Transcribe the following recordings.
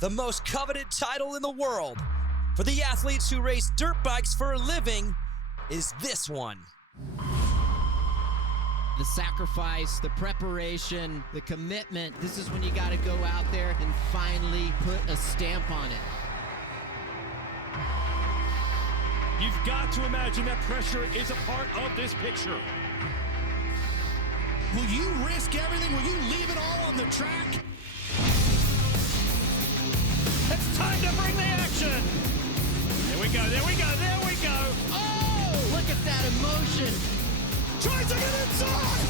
the most coveted title in the world for the athletes who race dirt bikes for a living is this one. The sacrifice, the preparation, the commitment. This is when you got to go out there and finally put a stamp on it. You've got to imagine that pressure is a part of this picture. Will you risk everything? Will you leave it all on the track? It's time to bring the action. There we go, there we go, there we go. Oh, look at that emotion. Tries to get inside,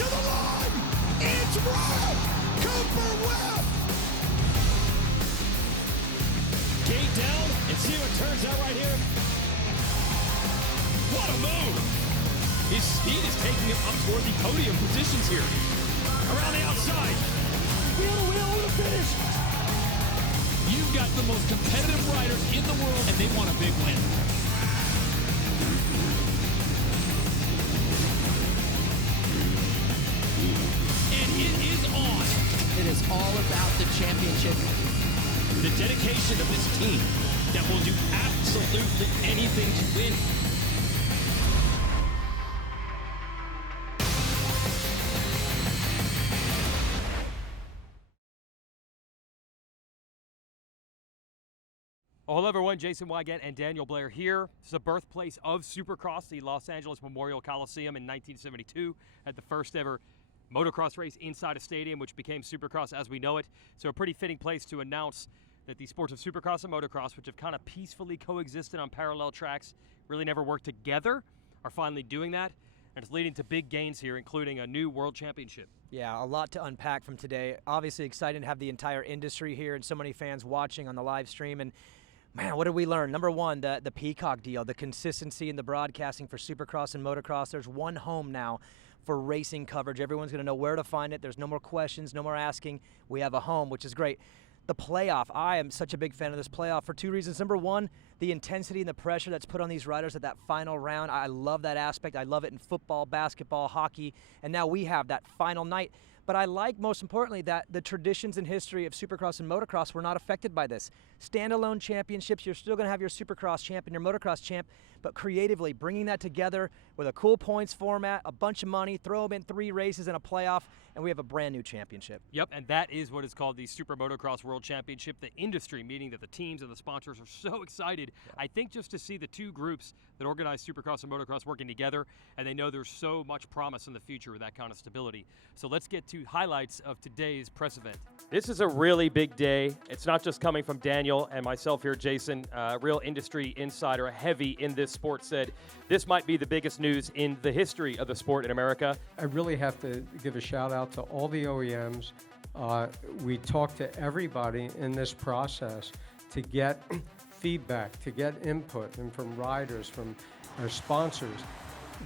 to the line. It's Webb, Cooper Webb. Gate down and see what turns out right here. What a move. His speed is taking him up toward the podium positions here. Around the outside. Wheel to wheel to the finish. You've got the most competitive riders in the world, and they want a big win. And it is on. It is all about the championship. The dedication of this team that will do absolutely anything to win. Oh, hello everyone, Jason Wygant and Daniel Blair here. This is the birthplace of Supercross, the Los Angeles Memorial Coliseum in 1972, at the first ever motocross race inside a stadium, which became Supercross as we know it. So a pretty fitting place to announce that the sports of Supercross and motocross, which have kind of peacefully coexisted on parallel tracks, really never worked together, are finally doing that. And it's leading to big gains here, including a new world championship. Yeah, a lot to unpack from today. Obviously excited to have the entire industry here and so many fans watching on the live stream. And man, what did we learn? Number one, the Peacock deal, the consistency in the broadcasting for Supercross and motocross. There's one home now for racing coverage. Everyone's going to know where to find it. There's no more questions, no more asking. We have a home, which is great. The playoff, I am such a big fan of this playoff for two reasons. Number one, the intensity and the pressure that's put on these riders at that final round. I love that aspect. I love it in football, basketball, hockey, and now we have that final night. But I like, most importantly, that the traditions and history of Supercross and motocross were not affected by this. Standalone championships, you're still going to have your Supercross champ and your motocross champ, but creatively bringing that together with a cool points format, a bunch of money, throw them in 3 races in a playoff, and we have a brand new championship. Yep, and that is what is called the SuperMotocross World Championship. The industry, meaning that the teams and the sponsors are so excited, I think, just to see the two groups that organize Supercross and motocross working together, and they know there's so much promise in the future with that kind of stability. So let's get to highlights of today's press event. This is a really big day. It's not just coming from Daniel and myself here, Jason, real industry insider, heavy in this sport, said this might be the biggest news in the history of the sport in America. I really have to give a shout out to all the OEMs. We talked to everybody in this process to get feedback, to get input, and from riders, from our sponsors.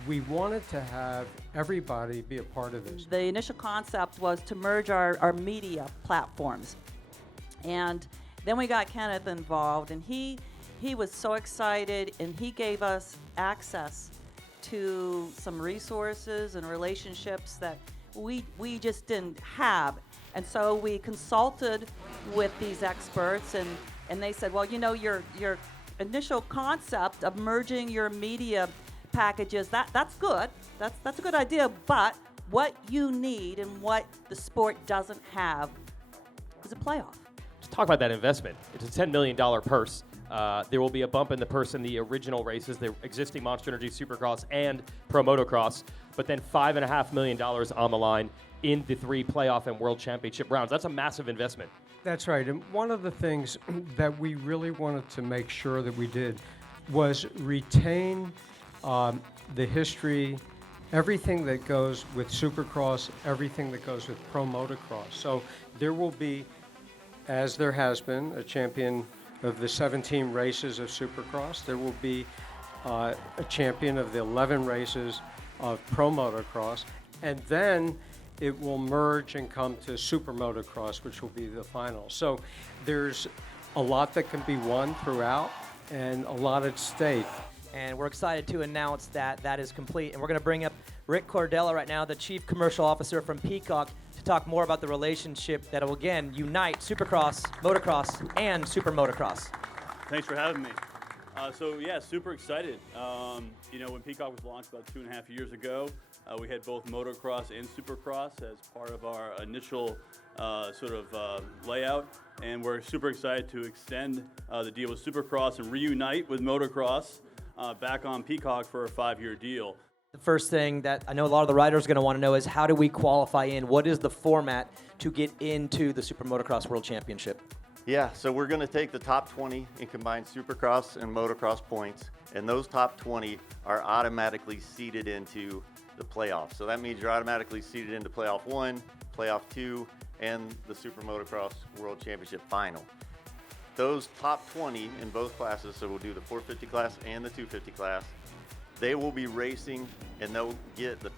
We wanted to have everybody be a part of this. The initial concept was to merge our media platforms. And then we got Kenneth involved, and he was so excited, and he gave us access to some resources and relationships that we just didn't have. And so we consulted with these experts, and they said, well, you know, your initial concept of merging your media packages, that's good. That's a good idea, but what you need and what the sport doesn't have is a playoff. Let's talk about that investment. It's a $10 million purse. There will be a bump in the purse in the original races, the existing Monster Energy Supercross and Pro Motocross, but then $5.5 million on the line in the 3 playoff and world championship rounds. That's a massive investment. That's right, and one of the things that we really wanted to make sure that we did was retain the history, everything that goes with Supercross, everything that goes with Pro Motocross. So there will be, as there has been, a champion of the 17 races of Supercross. There will be a champion of the 11 races of Pro Motocross, and then it will merge and come to SuperMotocross, which will be the final. So there's a lot that can be won throughout and a lot at stake. And we're excited to announce that that is complete. And we're going to bring up Rick Cordella right now, the Chief Commercial Officer from Peacock, to talk more about the relationship that will, again, unite Supercross, Motocross, and Super Motocross. Thanks for having me. So yeah, super excited. You know, when Peacock was launched about 2.5 years ago, we had both motocross and supercross as part of our initial layout, and we're super excited to extend the deal with Supercross and reunite with motocross back on Peacock for a 5-year deal. The first thing that I know a lot of the riders are going to want to know is how do we qualify in? What is the format to get into the Super Motocross World Championship? Yeah, so we're going to take the top 20 in combined Supercross and Motocross points, and those top 20 are automatically seeded into the playoffs. So that means you're automatically seeded into Playoff 1, Playoff 2, and the Super Motocross World Championship Final. Those top 20 in both classes, so we'll do the 450 class and the 250 class, they will be racing and they'll get the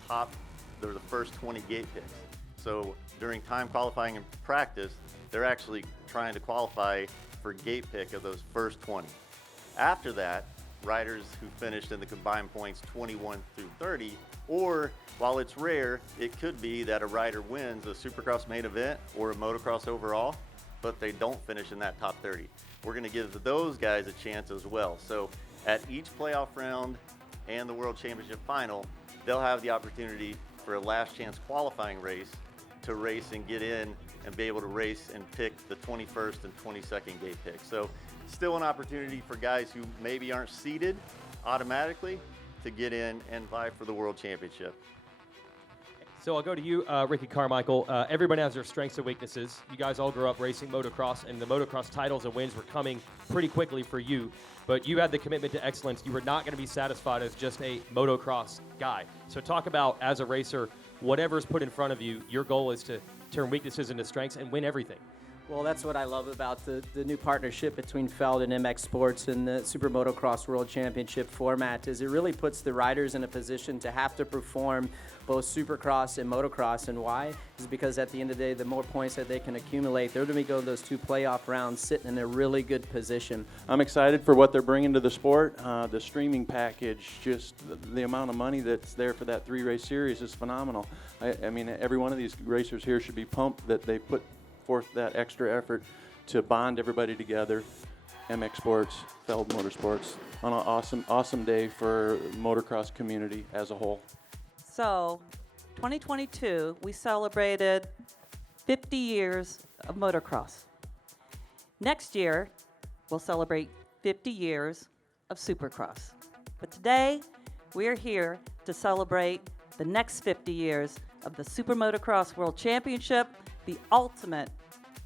first 20 gate picks. So during time qualifying and practice, they're actually trying to qualify for gate pick of those first 20. After that, riders who finished in the combined points 21 through 30, or while it's rare, it could be that a rider wins a Supercross main event or a motocross overall, but they don't finish in that top 30. We're gonna give those guys a chance as well. So at each playoff round and the World Championship Final, they'll have the opportunity for a last chance qualifying race to race and get in and be able to race and pick the 21st and 22nd gate pick. So still an opportunity for guys who maybe aren't seeded automatically to get in and vie for the World Championship. So I'll go to you, Ricky Carmichael. Everybody has their strengths and weaknesses. You guys all grew up racing motocross, and the motocross titles and wins were coming pretty quickly for you. But you had the commitment to excellence. You were not going to be satisfied as just a motocross guy. So talk about, as a racer, whatever's put in front of you, your goal is to turn weaknesses into strengths and win everything. Well, that's what I love about the new partnership between Feld and MX Sports and the Super Motocross World Championship format is it really puts the riders in a position to have to perform both Supercross and Motocross. And why? Is because at the end of the day, the more points that they can accumulate, they're going to go those 2 playoff rounds sitting in a really good position. I'm excited for what they're bringing to the sport. The streaming package, just the amount of money that's there for that 3-race series is phenomenal. I mean, every one of these racers here should be pumped that they put forth that extra effort to bond everybody together. MX Sports, Feld Motorsports, on an awesome day for motocross community as a whole. So, 2022, we celebrated 50 years of motocross. Next year, we'll celebrate 50 years of Supercross. But today, we're here to celebrate the next 50 years of the Super Motocross World Championship, the ultimate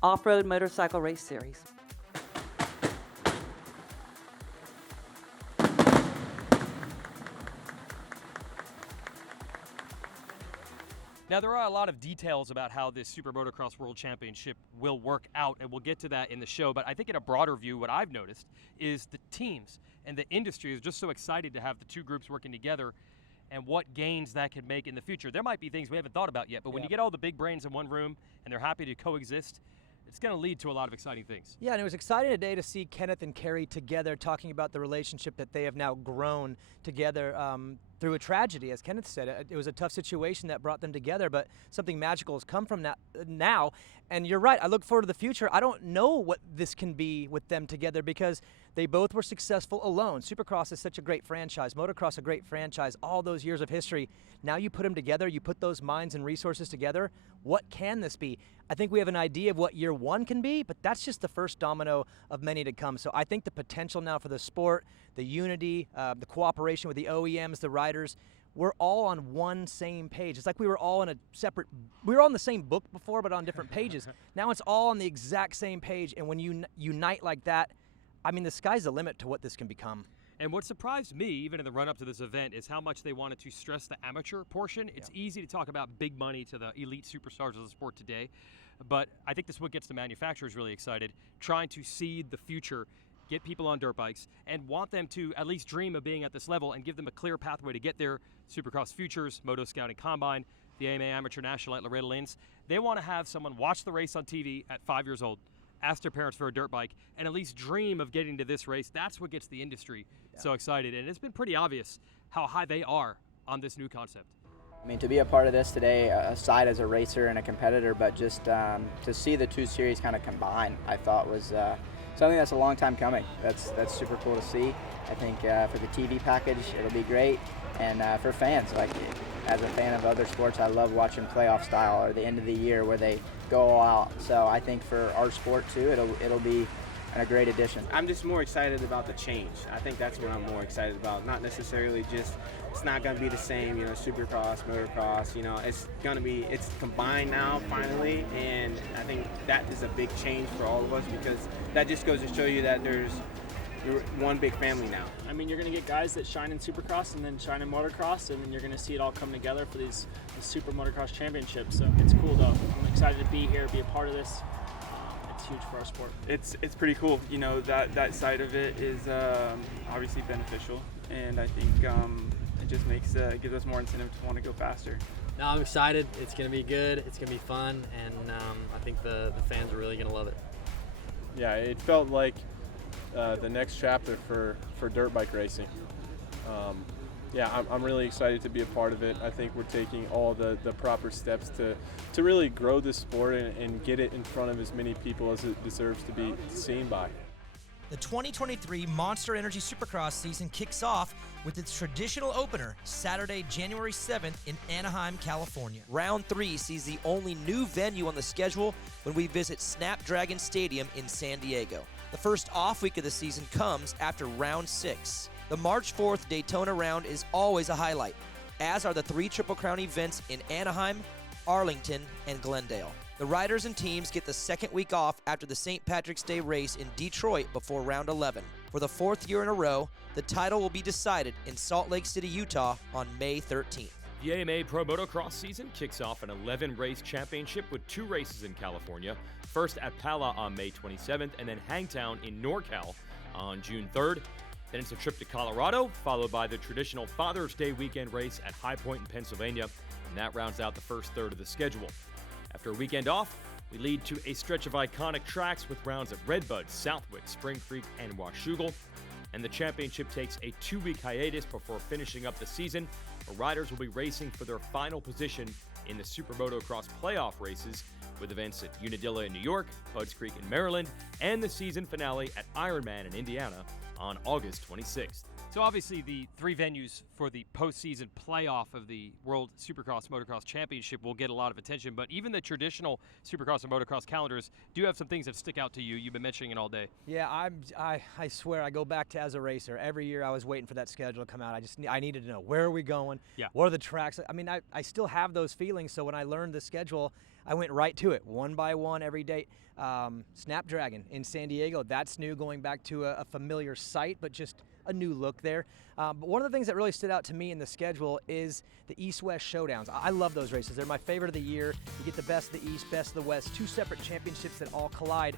off-road motorcycle race series. Now, there are a lot of details about how this Super Motocross World Championship will work out, and we'll get to that in the show. But I think in a broader view, what I've noticed is the teams and the industry is just so excited to have the two groups working together and what gains that could make in the future. There might be things we haven't thought about yet, but when you get all the big brains in one room and they're happy to coexist, it's going to lead to a lot of exciting things. Yeah, and it was exciting today to see Kenneth and Kerry together talking about the relationship that they have now grown together through a tragedy. As Kenneth said, it was a tough situation that brought them together, but something magical has come from that now. And you're right, I look forward to the future. I don't know what this can be with them together because they both were successful alone. Supercross is such a great franchise. Motocross a great franchise. All those years of history. Now you put them together, you put those minds and resources together. What can this be? I think we have an idea of what year one can be, but that's just the first domino of many to come. So I think the potential now for the sport, the unity, the cooperation with the OEMs, the riders, we're all on one same page. It's like we were all in we were all in the same book before, but on different pages. Now it's all on the exact same page, and when you unite like that, I mean, the sky's the limit to what this can become. And what surprised me, even in the run-up to this event, is how much they wanted to stress the amateur portion. It's easy to talk about big money to the elite superstars of the sport today, but I think this is what gets the manufacturers really excited, trying to seed the future, get people on dirt bikes, and want them to at least dream of being at this level and give them a clear pathway to get there. Supercross Futures, Moto Scouting Combine, the AMA Amateur National at Loretta Lynn's. They want to have someone watch the race on TV at 5 years old, ask their parents for a dirt bike, and at least dream of getting to this race. That's what gets the industry so excited. And it's been pretty obvious how high they are on this new concept. I mean, to be a part of this today, aside as a racer and a competitor, but just to see the two series kind of combine, I thought was something that's a long time coming. That's super cool to see. I think for the TV package, it'll be great, and for fans, like as a fan of other sports, I love watching playoff style or the end of the year where they go all out. So I think for our sport too, it'll be a great addition. I'm just more excited about the change. I think that's what I'm more excited about. Not necessarily just, it's not going to be the same, you know, Supercross, Motocross, you know, it's combined now finally, and I think that is a big change for all of us because that just goes to show you that you're one big family now. I mean, you're going to get guys that shine in Supercross and then shine in Motocross, and then you're going to see it all come together for these Super Motocross Championships. So it's cool though. I'm excited to be here, be a part of this. It's huge for our sport. It's pretty cool. You know, that side of it is obviously beneficial, and I think it just gives us more incentive to want to go faster. No, I'm excited. It's going to be good. It's going to be fun, and I think the fans are really going to love it. Yeah, it felt like the next chapter for dirt bike racing. Yeah, I'm really excited to be a part of it. I think we're taking all the proper steps to really grow this sport and get it in front of as many people as it deserves to be seen by. The 2023 Monster Energy Supercross season kicks off with its traditional opener, Saturday, January 7th in Anaheim, California. Round 3 sees the only new venue on the schedule when we visit Snapdragon Stadium in San Diego. The first off week of the season comes after Round 6. The March 4th Daytona round is always a highlight, as are the 3 Triple Crown events in Anaheim, Arlington, and Glendale. The riders and teams get the second week off after the St. Patrick's Day race in Detroit before Round 11. For the 4th year in a row, the title will be decided in Salt Lake City, Utah on May 13th. The AMA Pro Motocross season kicks off an 11-race championship with 2 races in California, first at Pala on May 27th and then Hangtown in NorCal on June 3rd. Then it's a trip to Colorado, followed by the traditional Father's Day weekend race at High Point in Pennsylvania, and that rounds out the first third of the schedule. After a weekend off, we lead to a stretch of iconic tracks with rounds at Redbud, Southwick, Spring Creek, and Washougal. And the championship takes a 2-week hiatus before finishing up the season, where riders will be racing for their final position in the Super Motocross playoff races, with events at Unadilla in New York, Budds Creek in Maryland, and the season finale at Ironman in Indiana on August 26th. So obviously the 3 venues for the postseason playoff of the World Supercross Motocross Championship will get a lot of attention, but even the traditional Supercross and Motocross calendars do have some things that stick out to you. You've been mentioning it all day. Yeah, I swear I go back to as a racer. Every year I was waiting for that schedule to come out. I needed to know, where are we going? Yeah. What are the tracks? I mean, I still have those feelings, so when I learned the schedule, I went right to it, one by one every day. Snapdragon in San Diego, that's new, going back to a familiar site, but just a new look there. But one of the things that really stood out to me in the schedule is the East-West Showdowns. I love those races. They're my favorite of the year. You get the best of the East, best of the West, 2 separate championships that all collide.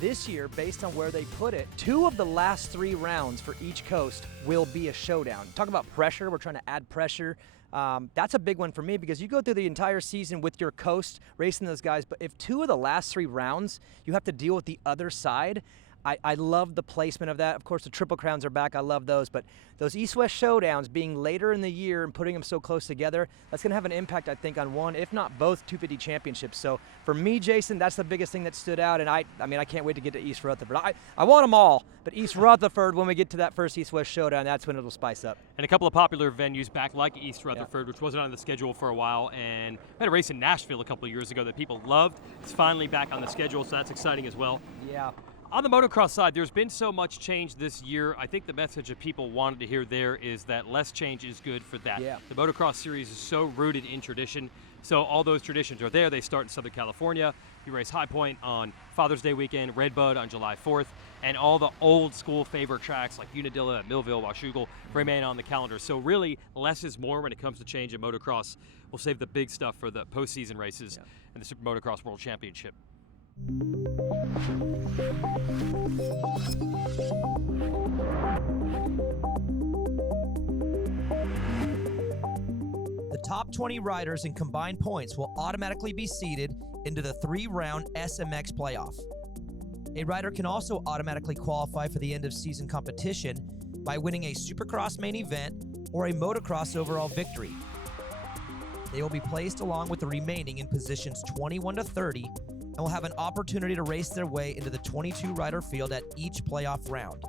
This year, based on where they put it, 2 of the last 3 rounds for each coast will be a showdown. Talk about pressure. We're trying to add pressure. That's a big one for me because you go through the entire season with your coast racing those guys, but if 2 of the last 3 rounds you have to deal with the other side, I love the placement of that. Of course, the Triple Crowns are back. I love those. But those East-West Showdowns being later in the year and putting them so close together, that's going to have an impact, I think, on one, if not both, 250 championships. So for me, Jason, that's the biggest thing that stood out. And I mean, I can't wait to get to East Rutherford. I want them all. But East Rutherford, when we get to that first East-West Showdown, that's when it'll spice up. And a couple of popular venues back, like East Rutherford, which wasn't on the schedule for a while. And we had a race in Nashville a couple of years ago that people loved. It's finally back on the schedule, so that's exciting as well. Yeah. On the motocross side, there's been so much change this year. I think the message that people wanted to hear there is that less change is good for that. Yeah. The motocross series is so rooted in tradition. So all those traditions are there. They start in Southern California. You race High Point on Father's Day weekend, Redbud on July 4th, and all the old school favorite tracks like Unadilla, Millville, Washougal remain on the calendar. So really, less is more when it comes to change in motocross. We'll save the big stuff for the postseason races and the Super Motocross World Championship. The top 20 riders in combined points will automatically be seeded into the 3-round SMX playoff. A rider can also automatically qualify for the end-of-season competition by winning a Supercross main event or a motocross overall victory. They will be placed along with the remaining in positions 21 to 30 and will have an opportunity to race their way into the 22-rider field at each playoff round.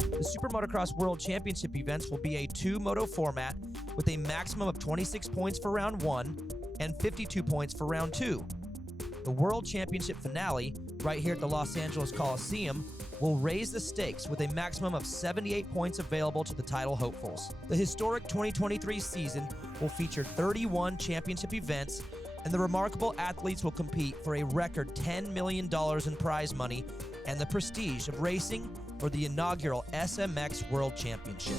The SuperMotocross World Championship events will be a two-moto format with a maximum of 26 points for round 1 and 52 points for round 2. The World Championship finale, right here at the Los Angeles Coliseum, will raise the stakes with a maximum of 78 points available to the title hopefuls. The historic 2023 season will feature 31 championship events, and the remarkable athletes will compete for a record $10 million in prize money and the prestige of racing for the inaugural SMX World Championship.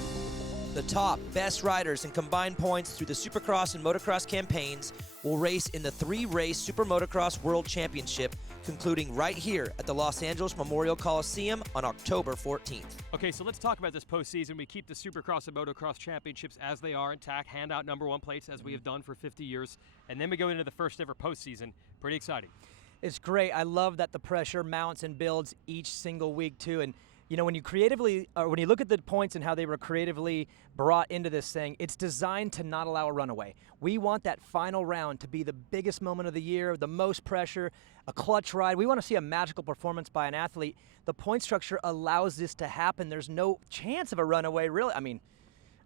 The top best riders in combined points through the Supercross and Motocross campaigns will race in the three-race SuperMotocross World Championship, concluding right here at the Los Angeles Memorial Coliseum on October 14th. Okay, so let's talk about this postseason. We keep the Supercross and Motocross championships as they are intact, hand out number 1 plates as we have done for 50 years, and then we go into the first ever postseason. Pretty exciting. It's great. I love that the pressure mounts and builds each single week too. And you know, when you look at the points and how they were creatively brought into this thing, it's designed to not allow a runaway. We want that final round to be the biggest moment of the year, the most pressure, a clutch ride. We want to see a magical performance by an athlete. The point structure allows this to happen. There's no chance of a runaway, really. I mean,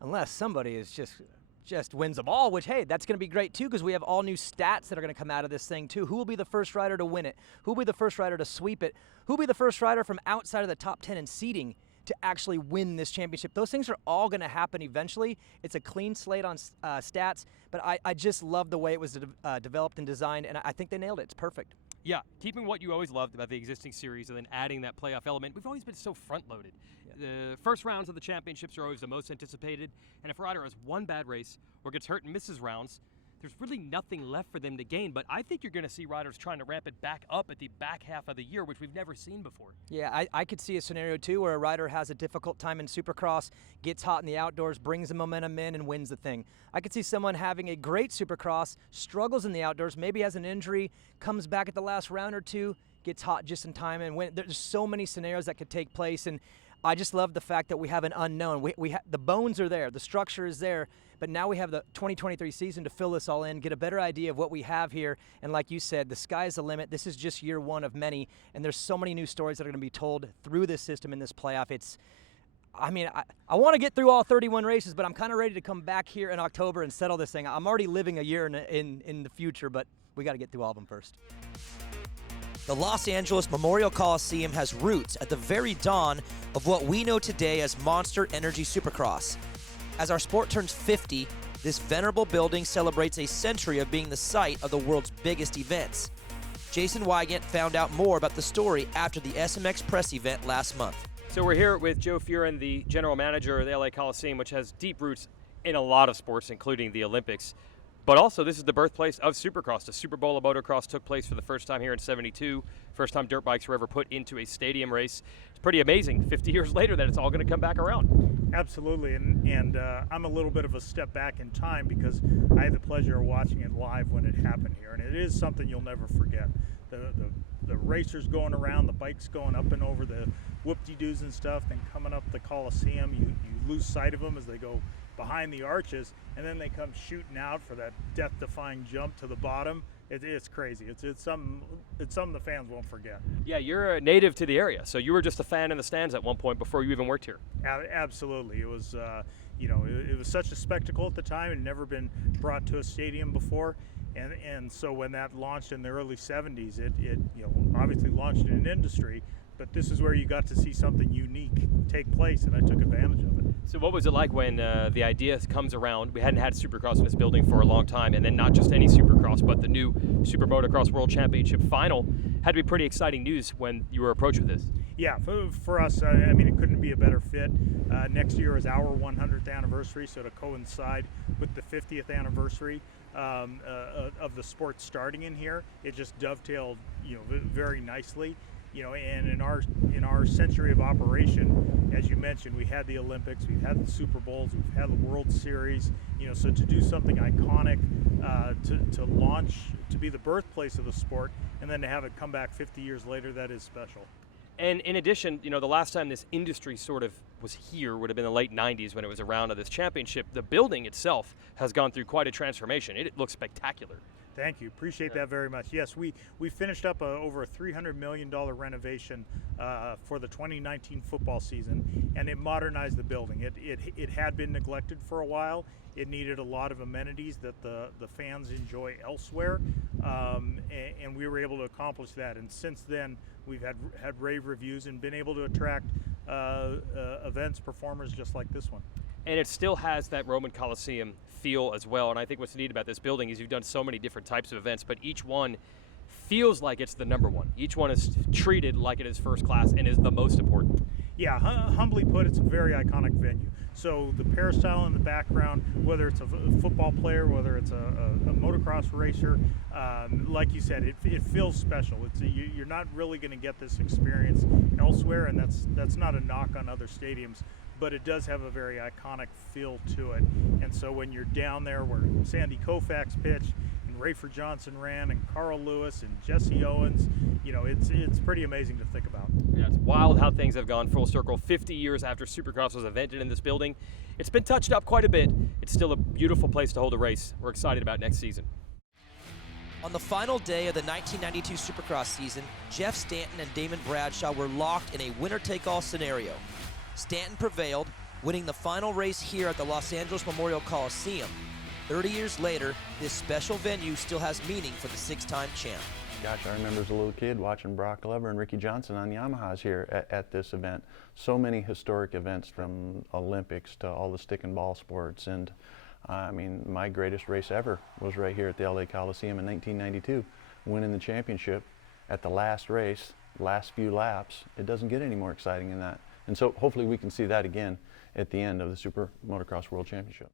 unless somebody is just wins them all, which, hey, that's going to be great too, because we have all new stats that are going to come out of this thing too. Who will be the first rider to win it? Who will be the first rider to sweep it? Who will be the first rider from outside of the top 10 in seeding to actually win this championship? Those things are all going to happen eventually. It's a clean slate on stats, but I just love the way it was developed and designed, and I think they nailed it. It's perfect. Yeah, keeping what you always loved about the existing series and then adding that playoff element. We've always been so front-loaded. The first rounds of the championships are always the most anticipated, and if a rider has one bad race or gets hurt and misses rounds, there's really nothing left for them to gain. But I think you're going to see riders trying to ramp it back up at the back half of the year, which we've never seen before. Yeah, I could see a scenario too where a rider has a difficult time in Supercross, gets hot in the outdoors, brings the momentum in, and wins the thing. I could see someone having a great Supercross, struggles in the outdoors, maybe has an injury, comes back at the last round or two, gets hot just in time, and win. There's so many scenarios that could take place, and I just love the fact that we have an unknown. The bones are there, the structure is there, but now we have the 2023 season to fill this all in, get a better idea of what we have here, and like you said, the sky's the limit. This is just year one of many, and there's so many new stories that are going to be told through this system in this playoff. I want to get through all 31 races, but I'm kind of ready to come back here in October and settle this thing. I'm already living a year in the future, but we got to get through all of them first. The Los Angeles Memorial Coliseum has roots at the very dawn of what we know today as Monster Energy Supercross. As our sport turns 50, this venerable building celebrates a century of being the site of the world's biggest events. Jason Wygant found out more about the story after the SMX press event last month. So we're here with Joe Furin, the general manager of the LA Coliseum, which has deep roots in a lot of sports, including the Olympics. But also, this is the birthplace of Supercross. The Super Bowl of motocross took place for the first time here in '72. First time dirt bikes were ever put into a stadium race. It's pretty amazing, 50 years later, that it's all going to come back around. Absolutely, and I'm a little bit of a step back in time because I had the pleasure of watching it live when it happened here, and it is something you'll never forget. The racers going around, the bikes going up and over the whoop-de-doos and stuff, then coming up the Coliseum, you lose sight of them as they go behind the arches, and then they come shooting out for that death-defying jump to the bottom. It's crazy. It's something the fans won't forget. Yeah, you're a native to the area, so you were just a fan in the stands at one point before you even worked here. Absolutely, it was it was such a spectacle at the time. It had never been brought to a stadium before, and so when that launched in the early '70s, it obviously launched in an industry. But this is where you got to see something unique take place, and I took advantage of it. So what was it like when the idea comes around? We hadn't had Supercross in this building for a long time, and then not just any Supercross, but the new SuperMotocross World Championship final had to be pretty exciting news when you were approached with this. Yeah, for us, I mean, it couldn't be a better fit. Next year is our 100th anniversary, so to coincide with the 50th anniversary of the sport starting in here, it just dovetailed, very nicely. And in our century of operation, as you mentioned, we had the Olympics, we've had the Super Bowls, we've had the World Series. So to do something iconic, to launch, to be the birthplace of the sport, and then to have it come back 50 years later, that is special. And in addition, you know, the last time this industry sort of was here would have been the late 90s when it was around of this championship. The building itself has gone through quite a transformation. It looks spectacular. Thank you. Appreciate that very much. Yes, we finished up over a $300 million renovation for the 2019 football season, and it modernized the building. It had been neglected for a while. It needed a lot of amenities that the fans enjoy elsewhere, and we were able to accomplish that. And since then, we've had rave reviews and been able to attract events, performers just like this one. And it still has that Roman Coliseum feel as well. And I think what's neat about this building is you've done so many different types of events, but each one feels like it's the number one. Each one is treated like it is first class and is the most important. Yeah, humbly put, it's a very iconic venue. So the peristyle in the background, whether it's a football player, whether it's a motocross racer, like you said, it feels special. You're not really going to get this experience elsewhere, and that's not a knock on other stadiums, but it does have a very iconic feel to it. And so when you're down there where Sandy Koufax pitched, and Rafer Johnson ran, and Carl Lewis and Jesse Owens, you know, it's pretty amazing to think about. Yeah, it's wild how things have gone full circle. 50 years after Supercross was invented in this building, it's been touched up quite a bit. It's still a beautiful place to hold a race. We're excited about next season. On the final day of the 1992 Supercross season, Jeff Stanton and Damon Bradshaw were locked in a winner-take-all scenario. Stanton prevailed, winning the final race here at the Los Angeles Memorial Coliseum. 30 years later, this special venue still has meaning for the six-time champ. Gosh, I remember as a little kid watching Brock Glover and Ricky Johnson on Yamahas here at this event. So many historic events, from Olympics to all the stick and ball sports. And I mean, my greatest race ever was right here at the LA Coliseum in 1992, winning the championship at the last race, last few laps. It doesn't get any more exciting than that. And so hopefully we can see that again at the end of the Super Motocross World Championship.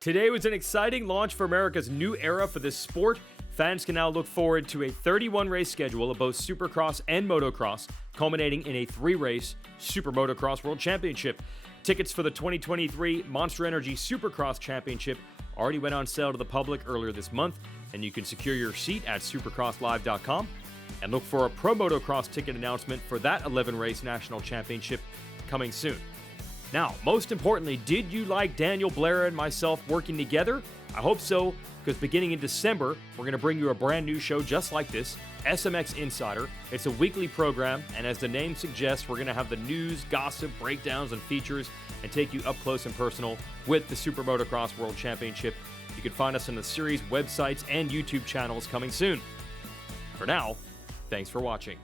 Today was an exciting launch for America's new era for this sport. Fans can now look forward to a 31-race schedule of both Supercross and Motocross, culminating in a 3-race Super Motocross World Championship. Tickets for the 2023 Monster Energy Supercross Championship already went on sale to the public earlier this month, and you can secure your seat at supercrosslive.com. And look for a Pro Motocross ticket announcement for that 11-race national championship coming soon. Now, most importantly, did you like Daniel Blair and myself working together? I hope so, because beginning in December, we're going to bring you a brand new show just like this, SMX Insider. It's a weekly program, and as the name suggests, we're going to have the news, gossip, breakdowns, and features, and take you up close and personal with the Super Motocross World Championship. You can find us on the series websites and YouTube channels coming soon. For now, thanks for watching.